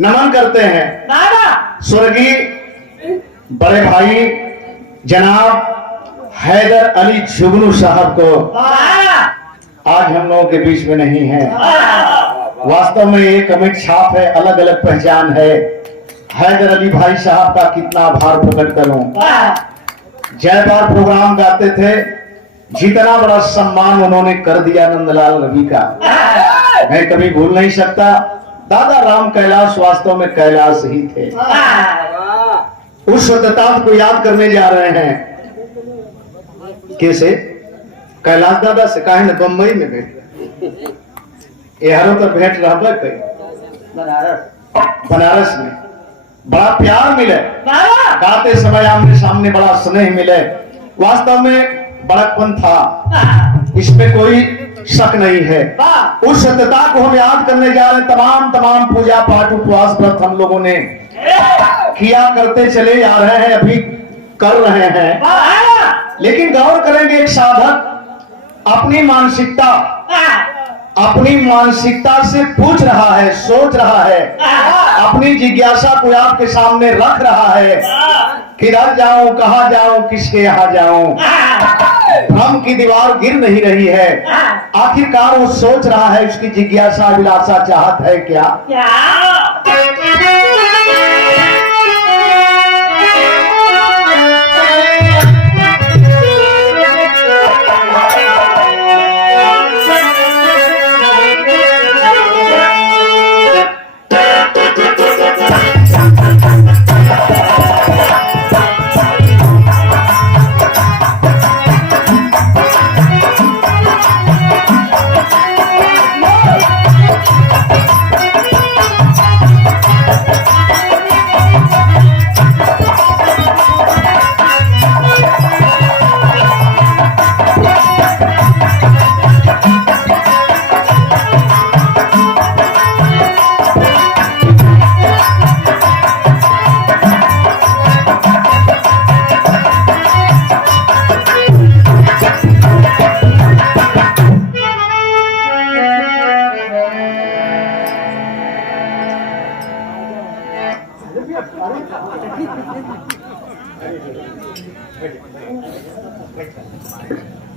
नमन करते हैं स्वर्गीय बड़े भाई जनाब हैदर अली जुगनू साहब को। आज हम लोगों के बीच में नहीं है। वास्तव में ये कमिट छाप है, अलग अलग पहचान है। हैदर अली भाई साहब का कितना आभार प्रकट करूं। जयबार प्रोग्राम गाते थे, जितना बड़ा सम्मान उन्होंने कर दिया नंदलाल रवि का, मैं कभी भूल नहीं सकता। दादा राम कैलाश वास्तव में कैलाश ही थे। उस सत्यताप को याद करने जा रहे हैं। कैसे कैलाश दादा से कहे न बम्बई में भेंट, यारों तो भेंट रहा बनारस में बड़ा प्यार मिले, गाते समय आमने सामने बड़ा स्नेह मिले। वास्तव में बड़कपन था, इसमें कोई शक नहीं है। उस सत्यता को हम याद करने जा रहे हैं। तमाम पूजा पाठ उपवास व्रत हम लोगों ने किया, करते चले जा रहे हैं, अभी कर रहे हैं। लेकिन गौर करेंगे, एक साधक अपनी मानसिकता से पूछ रहा है, सोच रहा है, अपनी जिज्ञासा को आपके सामने रख रहा है। किधर जाऊं, कहां जाऊं, किसके यहां जाऊं। भ्रम की दीवार गिर नहीं रही है। आखिरकार वो सोच रहा है, उसकी जिज्ञासा अभिलाषा चाहत है क्या?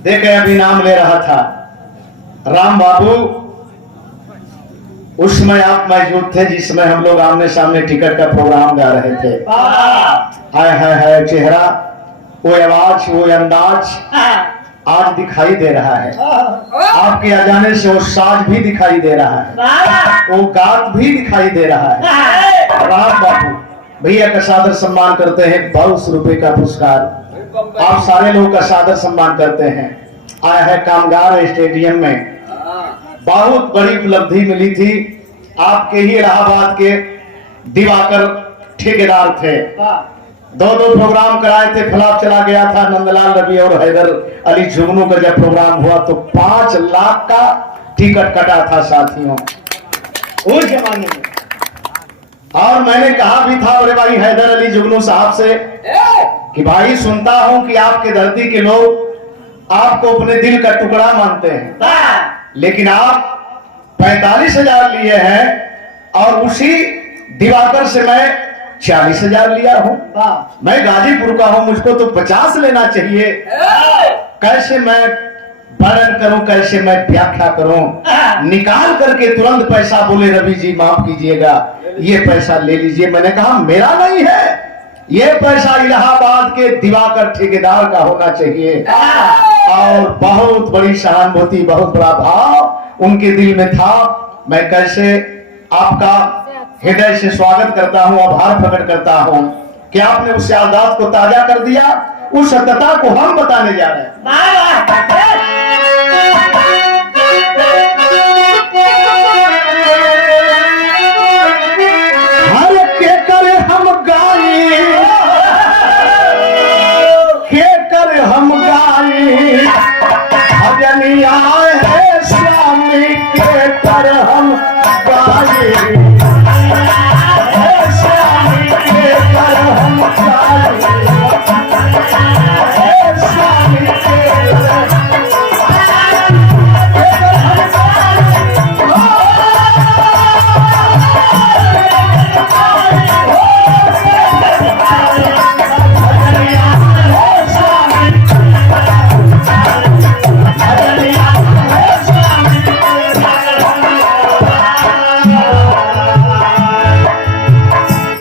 देखे अभी नाम ले रहा था राम बाबू, उस समय आप मौजूद थे जिसमें हम लोग आमने सामने टिकट का प्रोग्राम गा रहे थे। हाय चेहरा, वो आवाज, वो अंदाज आज दिखाई दे रहा है। आपके आ जाने से वो साज भी दिखाई दे रहा है, वो गात भी दिखाई दे रहा है। राम बाबू भैया का सादर सम्मान करते हैं। 200 रुपए का पुरस्कार आप सारे लोगों का सादर सम्मान करते हैं। आया है कामगार स्टेडियम में, बहुत बड़ी उपलब्धि मिली थी। आपके ही इलाहाबाद के दिवाकर ठेकेदार थे, 2 प्रोग्राम कराए थे। फ्लॉप चला गया था नंदलाल रवि और हैदर अली जुगनू का जब प्रोग्राम हुआ तो 5 लाख का टिकट कटा था साथियों उस जमाने में। और मैंने कहा भी था बड़े भाई हैदर अली जुगनू साहब से कि भाई सुनता हूं कि आपके धरती के लोग आपको अपने दिल का टुकड़ा मानते हैं, लेकिन आप 45,000 लिए हैं और उसी दिवाकर से मैं 40,000 लिया हूं। मैं गाजीपुर का हूं, मुझको तो 50 लेना चाहिए। कैसे मैं वर्णन करूं, कैसे मैं व्याख्या करूं। निकाल करके तुरंत पैसा बोले, रवि जी माफ कीजिएगा, ये पैसा ले लीजिए। मैंने कहा मेरा नहीं है, ये पैसा इलाहाबाद के दिवाकर ठेकेदार का होना चाहिए। और बहुत बड़ी सहानुभूति, बहुत बड़ा भाव उनके दिल में था। मैं कैसे आपका हृदय से स्वागत करता हूं, आभार प्रकट करता हूं कि आपने उस यादात को ताजा कर दिया। उस सत्यता को हम बताने जा रहे हैं। आए हैं स्वामी के पर हम गाए, स्वामी के पर हम गाए, स्वामी के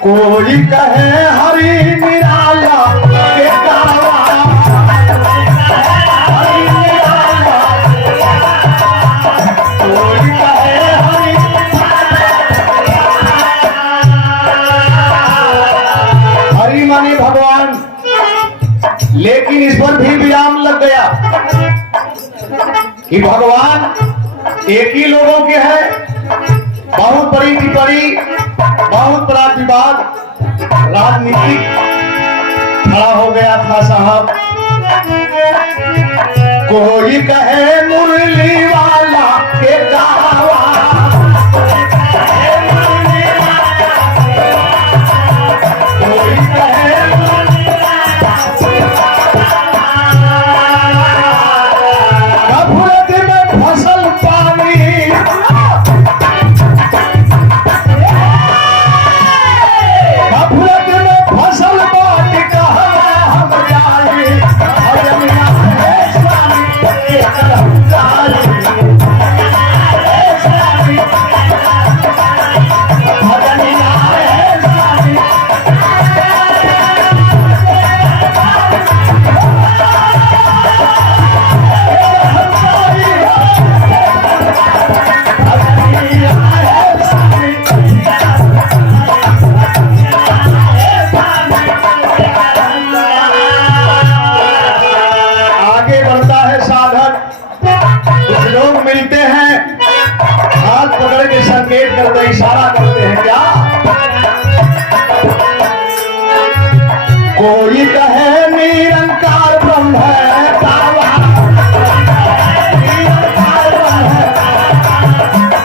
कोई कहे हरि निराला के गावा, हरि निराला, कोई कहे हरि, हरि माने भगवान, लेकिन इस पर भी विराम लग गया कि भगवान एक ही लोगों के हैं। बहुत बड़ी टिप्पणी, बहुत बड़ा विवाद राजनीतिक खड़ा हो गया था साहब। कोई कहे मुरली वाला के गावा, कोई कहे गफलत में फसल पानी, गफलत में फसल बात कहवा हम जाए, भजनिया है स्वामी के करम जाए, स्वामी भजनिया है स्वामी, आगे बढ़ता है साधक। कुछ लोग मिलते हैं, हाथ पकड़ के संकेत करते, इशारा करते हैं, क्या कोई कहे निरंकार ब्रह्म है कावा, निरंकार ब्रह्म है,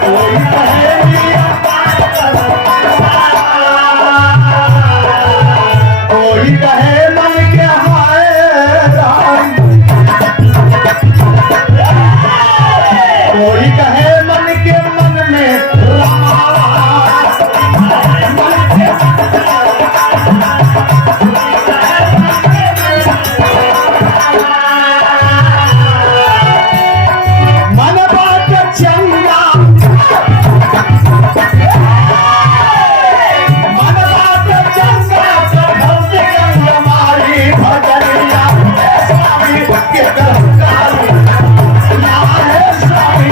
कोई कहे निरंकार ब्रह्म, कोई कहे मन के हाय राम, कोई कहे मन के मन में राम, मन बात चंगा, मन बात चंगा, भक्ति गंगा मारी, भजनिया है स्वामी के करमकारी, या है स्वामी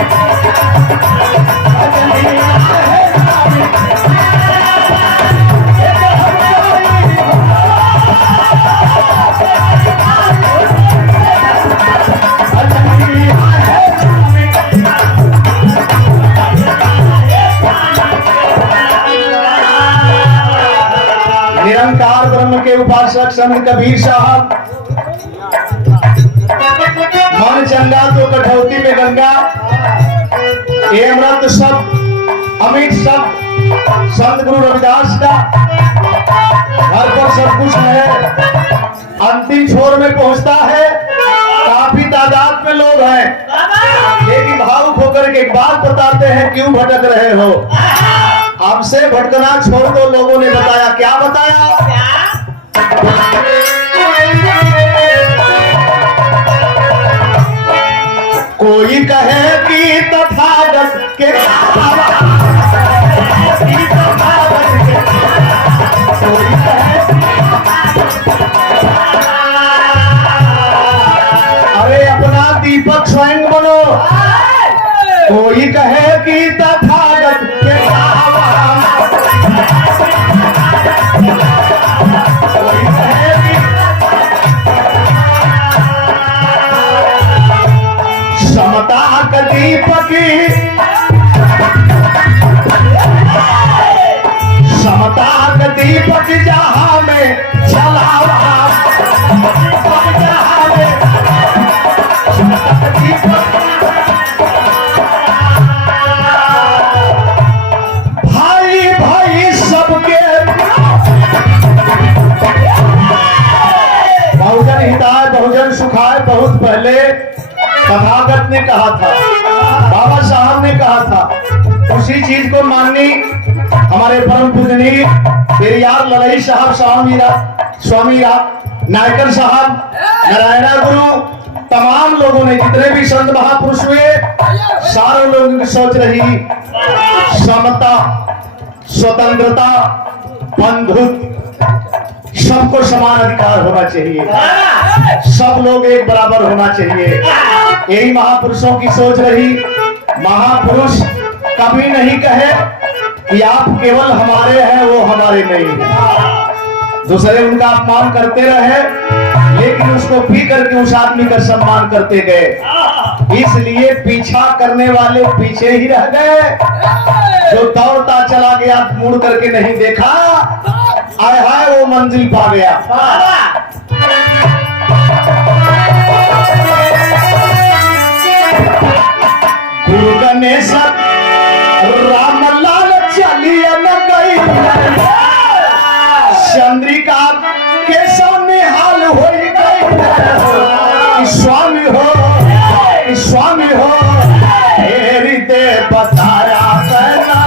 भजनिया है स्वामी के करमकारी, भजनिया है स्वामी। निरंकार ब्रह्म के उपासक संत कबीर साहब, मन चंगा तो कठौती में गंगा, ये अमृत सब अमित सब संत गुरु रविदास का, घर पर सब कुछ है, अंतिम छोर में पहुंचता है। काफी तादाद में लोग हैं, लेकिन भावुक होकर के एक बात बताते हैं, क्यों भटक रहे हो? आपसे भटकना छोड़ दो, लोगों ने बताया। क्या बताया? कोई कहे कि तथागत के गावा, कि तथागत के गावा, कोई कहे अरे अपना दीपक स्वयं बनो। कोई कहे कि तथागत के गावा, कोई कहे कि समता का दीपक, समता का दीपक जहां में जलावा, जहां में समता का दीपक, भाई भाई सबके, बहुजन हिताय बहुजन सुखाय बहुत पहले तथागत ने कहा था, बाबा साहब ने कहा था। उसी चीज को माननी हमारे परम पूजनीय पेरियार लड़ई साहब, स्वामी नायकर साहब, नारायणा गुरु, तमाम लोगों ने, जितने भी संत महापुरुष हुए, सारे लोगों की सोच रही समता, स्वतंत्रता, बंधुत्व, सबको समान अधिकार होना चाहिए, सब लोग एक बराबर होना चाहिए। यही महापुरुषों की सोच रही। महापुरुष कभी नहीं कहे कि आप केवल हमारे हैं, वो हमारे नहीं है। दूसरे उनका अपमान करते रहे, लेकिन उसको पी करके उस आदमी का सम्मान करते गए। इसलिए पीछा करने वाले पीछे ही रह गए। जो दौड़ता चला गया, मुड़ करके नहीं देखा, आय हाय वो मंजिल पा गया। गुरु गणेश राम लाल चलिए न गई, चंद्रिका के सामने हाल हो गई। स्वामी हो हृदय बताया करना,